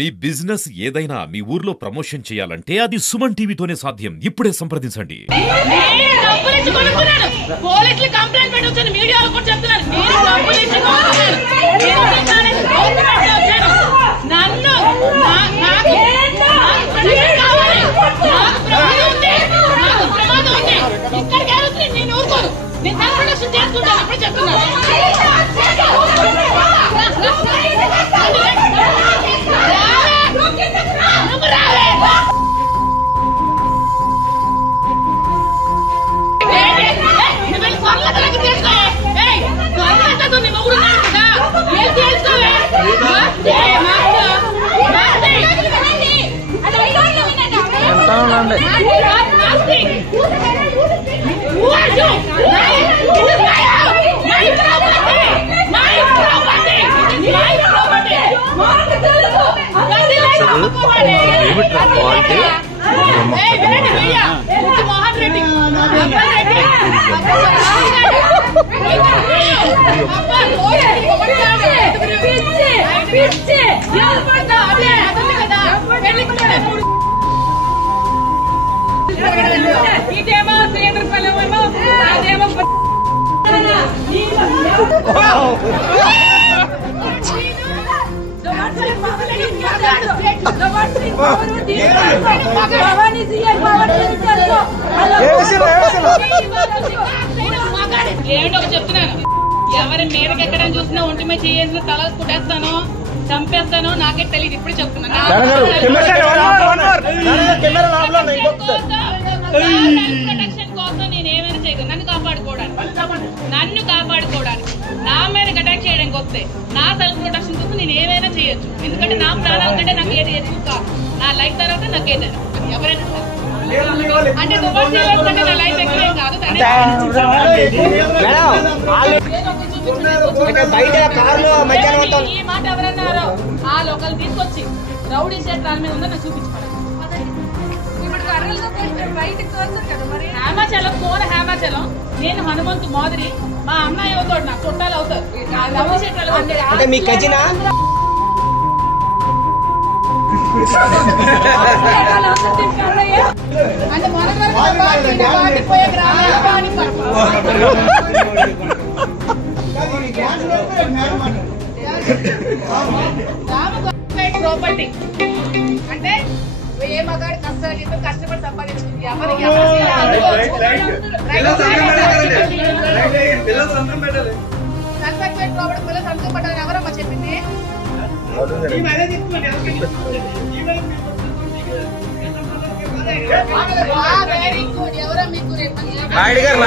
మీ business ఏదైనా మీ ఊర్లో promotion చేయాలంటే అది సుమన్ టీవీతోనే సాధ్యం. ఇప్పుడే సంప్రదించండి. పోలీసులు కంప్లైంట్ పెట్టొచ్చాను, మీడియాలో కూడా చెప్తున్నారు. నన్ను ప్రమాదం ఉంది, ఇక్కడికి వెళ్తుంది, నేను ఊరుకోను, నేను ప్రొడక్షన్ చేసుకుంటాను. ఇప్పుడు చెప్తున్నాను. ఇదేమో సేంద్రఫలమేమో అదేమో ఏంటో చెప్తున్నాను. ఎవరి మీదకి ఎక్కడ చూసినా ఒంటి మీద చేసిన తల కుట్టేస్తాను, చంపేస్తాను, నాకే తెలియదు. ఇప్పుడు చెప్తున్నాను. ప్రొటెక్షన్ కోసం నేను ఏమైనా చేయగలను. నన్ను కాపాడుకోవడానికి నా మీద అటాక్ చేయడానికి వస్తే నా సెల్ఫ్ ప్రొటెక్షన్ కోసం నేను ఏమైనా చేయొచ్చు. ఎందుకంటే నా ప్రాణాల కంటే నాకు ఏది ఎక్కువ కాదు. నా లైఫ్ తర్వాత నాకు ఏదైనా ఎవరైనా అంటే కంటే నా లైఫ్ ఎక్కువ కాదు. ఈ మాట ఎవరన్నారో ఆ లోకల్ తీసుకొచ్చి రౌడీ షర్ట్ దాని మీద ఉందో నాకు చూపించుకోవాలి. హేమాచలం కోన హేమాచలం, నేను హనుమంతు మాదిరి, మా అన్నయ్య అవుతాడు, నాకు చుట్టాలు అవుతారు. రౌడీ షర్ట్ అంటే మీ కజినా? అంటే మొదటిపోయే ప్రాపర్టీ అంటే ఏ మగాడి కష్టపడి సంపాదించుకుంది. ఎవరికి సర్టిఫికేట్ ప్రాపర్టీ పిల్లలు సంతకం పెట్టాలని ఎవరమ్మా చెప్పింది? Very good. ఎవరో మీకు నాయుడు గారు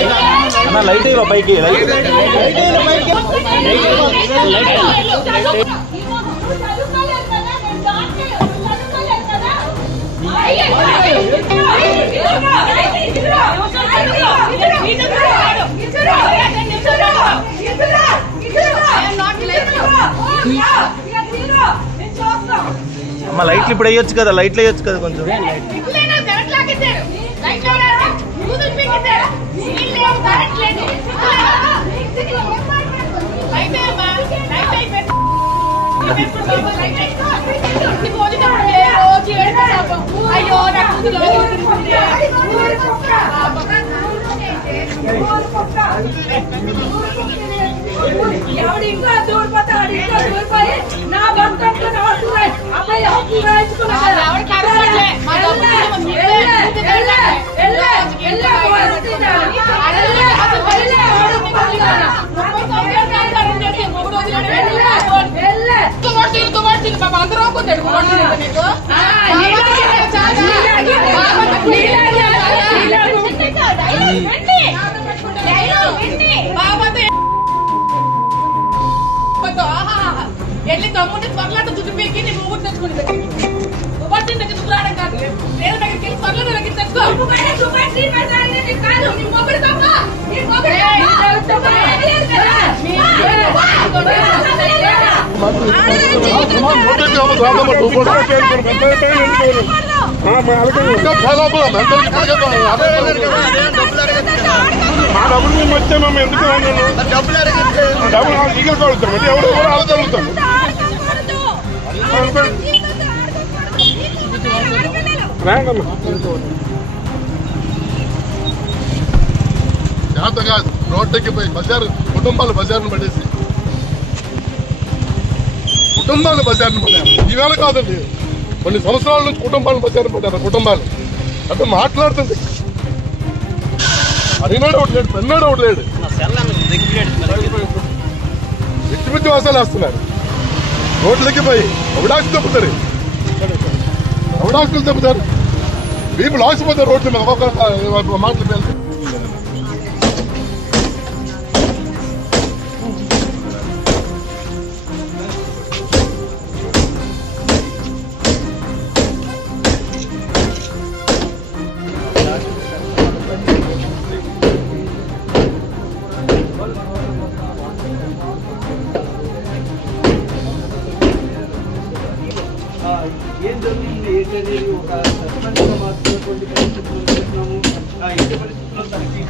లైట్ పైకి లైట్ ఇవ్వ పైకి అమ్మ లైట్లు ఇప్పుడు వేయొచ్చు కదా, లైట్లు వేయొచ్చు కదా కొంచెం. అయ్యో ఎవడి ఇంకా దూరిపోతాడు, ఇంకా దూరిపోయి నా భర్త అమ్మాయి ఎల్లి తమ్ముడిని త్వరలాట చుట్టు పీకి నీ ఊరు తెచ్చుకుని దగ్గర దగ్గర దుబ్బలాడడం కాదు, నేను దగ్గరికి వెళ్ళి త్వరలో దగ్గర తెచ్చుకో. మా డబ్బులు మేము వచ్చే మేము ఎందుకు డబ్బులు ఈగలు కలుగుతాం అంటే ఎవరు కూడా ఆలోచనలుగుతాం. జాత కాదు, రోడ్డుకి పోయి బజారు కుటుంబాలు బజార్ను పడేసి కుటుంబాలు బజార్ను పడ్డారు. ఈవేళ కాదండి, కొన్ని సంవత్సరాల నుంచి కుటుంబాలు బజార్ను పడ్డారు. కుటుంబాలు అంటే మాట్లాడుతుంది అడిగినాడు ఒకటి లేడు, పెన్నాడు ఒకటి లేడు, వ్యక్తిమిత్తి వాసాలు వేస్తున్నారు. రోడ్లకి పోయి అవడాకులు తప్పుతారు, అవడాకులు తప్పుతారు, వీపు లాసిపోతారు రోడ్ల మీద ఒక్కొక్క మాటలు పేరు. ఏం జరిగింది ఏంటనేది ఒక సస్పెన్స్లో మాత్రమే పరిస్థితులు చూస్తున్నాము. ఇంటి పరిస్థితుల్లో తనకి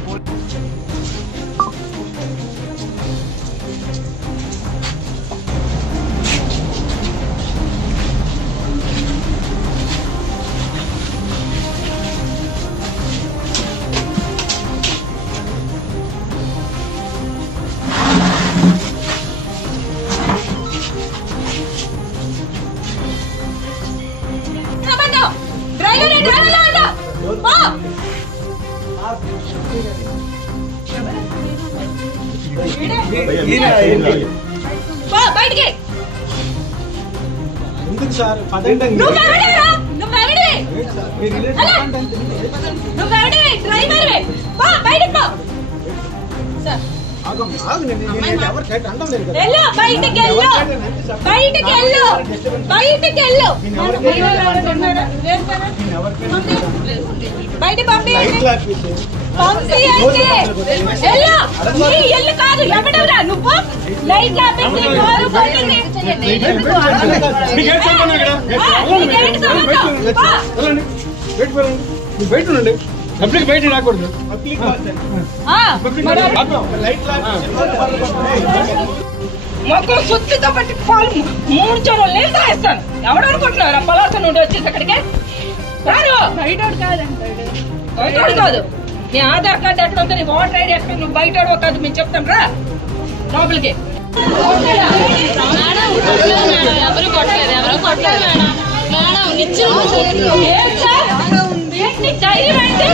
బయటికి ఎందుకు సార్ పదండి బయట ఎల్లు కాదు ఎవడెవరా నువ్వు లైట్ బయట ఉండండి, పబ్లిక్ బయట రాకూడదు. మొక్కలు సుత్తితో పట్టి పాలు 3 చెరువులు నీళ్ళు తాగిస్తాను. ఎవడనుకుంటున్నారు ఆ పలాస నుండి వచ్చేసి అక్కడికి రారు. బయట కాదు, నీ ఆధార్ కార్డు ఎక్కడ ఉందో, నీ ఓటర్ ఐడి ఎక్కడ, నువ్వు బయట కాదు, మేము చెప్తాం రా లోపలికి. ఎవరు కొట్టలేదు, ఎవరు కొట్టలేదు మేడం. నీకు ధైర్యం ఏంటి?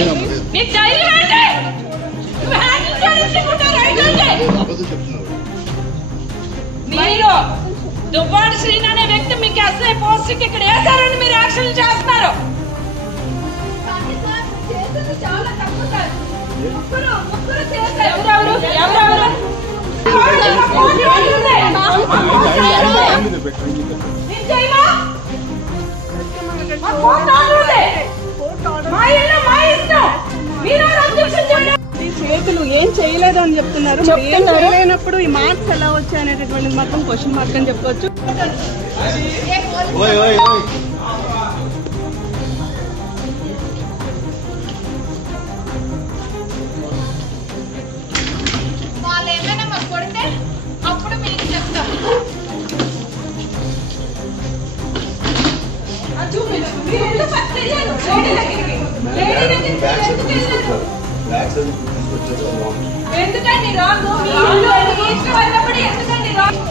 నీకు ధైర్యం ఏంటి? మీరు దువ్వాడ శ్రీని అనే వ్యక్తి మీకు ఎస్ఐ పోస్ట్కి ఇక్కడ వేశారని మీరు యాక్షన్ చేస్తున్నారు. ఎవరెవరు చేతులు ఏం చేయలేదు అని చెప్తున్నారు. ఏం చేయలేనప్పుడు ఈ మార్క్స్ ఎలా వచ్చాయి అనేటటువంటి మాత్రం క్వశ్చన్ మార్క్ అని చెప్పొచ్చు. వాళ్ళు ఏమైనా మాకు కొడితే అప్పుడు మీకు చెప్తాం. ఎందుకండి రాంగ్ ఇష్టపడినప్పుడు ఎందుకండి రాంగ్?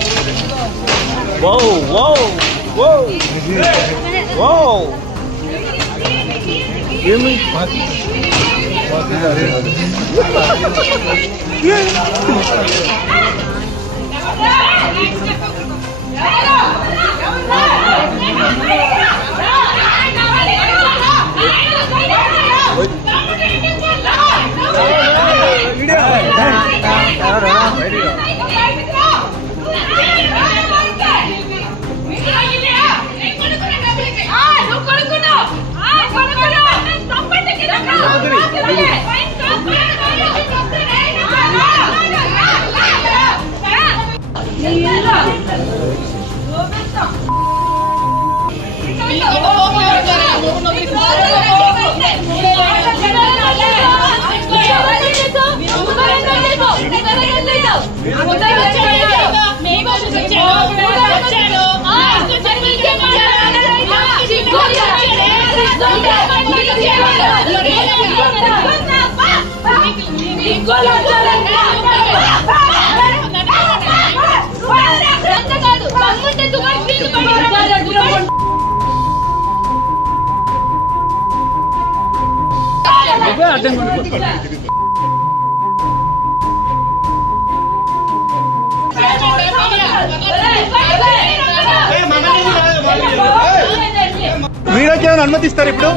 మీడియాకి ఏమైనా అనుమతిస్తారు? ఇప్పుడు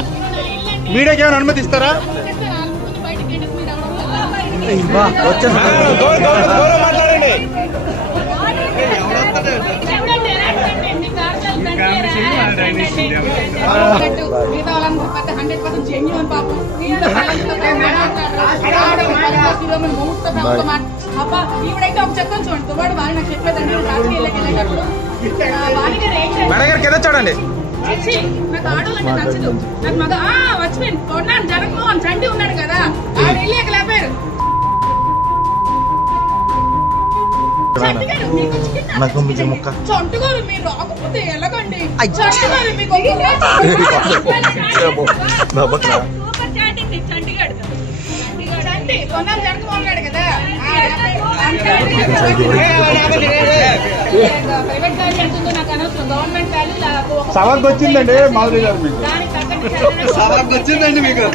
మీడియాకి ఏమైనా అనుమతిస్తారా? మాట్లాడండి. ఈవిడైతే ఒక చెప్తాను చూడండి, వాడు వాడు నాకు చెప్పలేదండి రాజకీయాల్లోకి వెళ్ళేటప్పుడు మేడం గారు కింద చూడండి. నాకు ఆడవాళ్ళంటే నచ్చదు. నాకు మగ వచ్చిపోయింది కొన్నాను. జగన్మోహన్ చండి ఉన్నాడు కదా, ఆవిడ వెళ్ళి లేపారు. చంటుగారు మీరు రాకపోతే ఎలాగండి? చంటుగారు మీకు చంటి కొన్నాను జగన్మోహన్ గారు కదా, ప్రైవేట్ వాల్యూ ఎంతుందో నాకు అనవసరం. గవర్నమెంట్ వాల్యూ సవాల్కి వచ్చిందండి మాధురి గారు. మీకు దానికి తగ్గట్టు సవాల్కి వచ్చిందండి మీకు.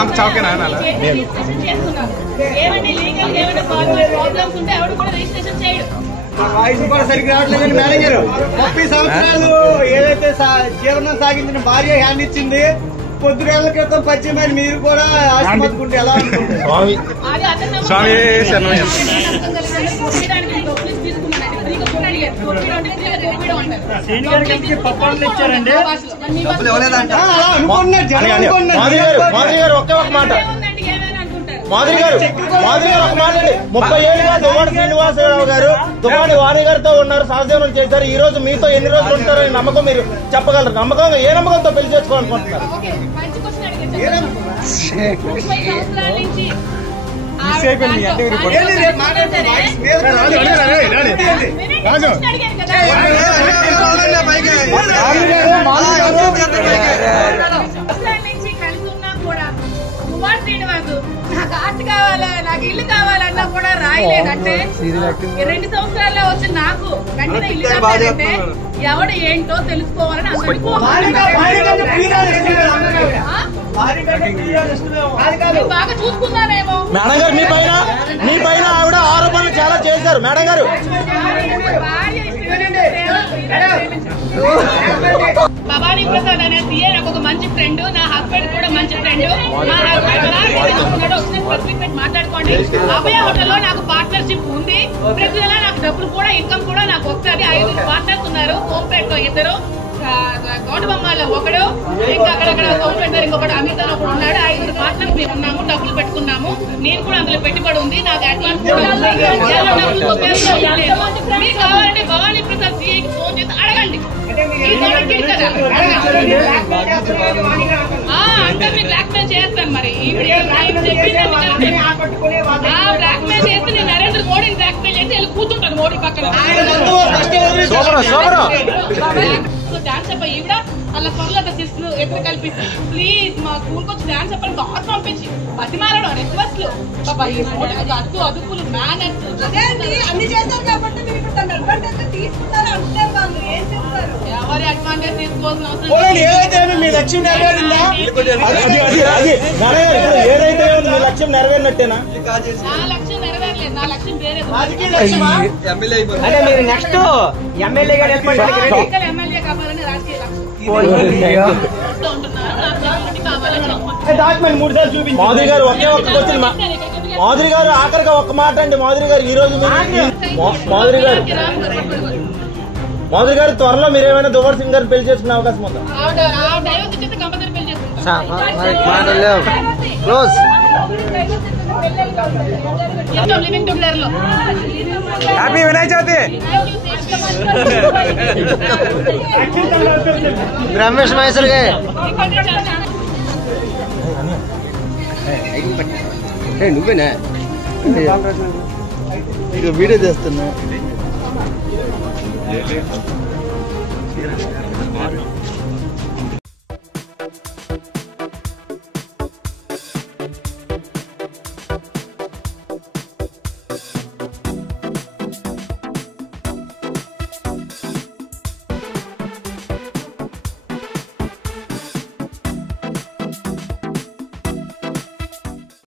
అంత చౌకేనా? ఏమండి లీగల్ ఏమైనా ప్రాబ్లమ్స్ ఉంటే ఎవరు కూడా రిజిస్ట్రేషన్ చేయడు. వాయిస్ కూడా సరిగ్గా రావట్లేదండి. మేడం గారు 30 సంవత్సరాలు ఏదైతే జీవనం సాగించిన భార్య హ్యాండ్ ఇచ్చింది, పొద్దుగేళ్ల క్రితం పరిచయమైన మీరు కూడా ఆశపడుకుంటే ఎలా ఉంటుంది? ఇచ్చారండి. ఒకే ఒక మాట మాధురి గారు ఒక మాట అండి. 30 ఏళ్ళుగా దువ్వాడ శ్రీనివాసరావు గారు దువ్వాడ వాణి గారితో ఉన్నారు, సహజీవనం చేశారు. ఈ రోజు మీతో ఎన్ని రోజులు ఉంటారని నమ్మకం మీరు చెప్పగలరు? నమ్మకంగా ఏ నమ్మకంతో పెళ్లి చేసుకోవాలనుకుంటున్నారు? నాకు ఆస్తి కావాలా, నాకు ఇల్లు కావాలన్నా కూడా రాయలేదంటే 2 సంవత్సరాల్లో వచ్చి నాకు వెంటనే ఇల్లు కావాలంటే ఎవడు ఏంటో తెలుసుకోవాలని అందరికీ బాగా చూసుకున్నానేమో. మేడం గారు మీ పైన ఆవిడ ఆరోపణలు చాలా చేశారు. మేడం గారు భార్య భవానీ ప్రసాద్ అనే సీఏ నాకు ఒక మంచి ఫ్రెండ్, నా హస్బెండ్ కూడా మంచి ఫ్రెండ్. మా హస్బెండ్ మాట్లాడుకోండి. అభయ హోటల్లో నాకు పార్ట్నర్షిప్ ఉంది. ప్రతి నెల నాకు డబ్బులు కూడా ఇన్కమ్ కూడా నాకు వస్తుంది. 5 పార్ట్నర్స్ ఉన్నారు. హోంపేట్ లో 2, గౌడబొమ్మలో 1, ఇంకా అక్కడక్కడ సోమపేట ఇంకొకటి అమిత్ అని ఒకడు ఉన్నాడు. 5 పార్ట్నర్స్ మేము ఉన్నాము. డబ్బులు పెట్టుకున్నాము. నేను కూడా అందులో పెట్టుబడి ఉంది. నాకు అడ్వాన్స్ కూడా ఉంది. మీకు కావాలంటే భవానీ ప్రసాద్ సీఐకి ఫోన్ చేసి అడగండి. అందరినీ బ్లాక్ మెయిల్ చేస్తాను. మరి బ్లాక్ మెయిల్ చేస్తే నేను నరేంద్ర మోడీని బ్లాక్ మెయిల్ చేసి వెళ్ళి కూర్చుంటాను మోడీ పక్కన. డాన్స్ అబ్బాయి ఈవిడ అలా పనులు చేస్తూ ఎక్కడ కల్పిస్తుంది. ప్లీజ్ మా స్కూల్కి వచ్చి డాన్స్ అబ్బాయి కార్ పంపించి బతిమారడం రిక్వెస్ట్ లు అద్దు అదుపులు మేనర్స్ అన్ని చేస్తారు కాబట్టి మీరు ఇప్పుడు తన అడ్వాంటేజ్ తీసుకున్నారు అంటారు. వాళ్ళు ఏం చెప్తారు? ఎవరి అడ్వాంటేజ్ తీసుకోవాల్సిన అవసరం ఏదైతే మీ లక్ష్యం నెరవేరిందా? ఏదైతే మీ లక్ష్యం నెరవేరినట్టేనా? నా లక్ష్యం నెరవేరలేదు. నా లక్ష్యం వేరే. అంటే మీరు నెక్స్ట్ ఎమ్మెల్యే గారు ఎమ్మెల్యే కావాలని రాజకీయ లక్ష్యం ఉంటున్నారు. డాక్యుమెంట్ 3 సార్లు చూపించి మాధురి గారు ఒకే ఒక్క క్వశ్చన్. మాధురి గారు ఆఖరిగా ఒక్క మాట అండి. మాధురి గారు ఈ రోజు మాధురి గారు త్వరలో మీరు ఏమైనా దువ్వాడ సింగ్ గారిని పెళ్లి చేసుకునే అవకాశం ఉందా? హ్యాపీ వినాయక చవితి. రమేష్ మహేశ్వర్ గారు నువ్వేనా ఇక వీడియో చేస్తున్నా.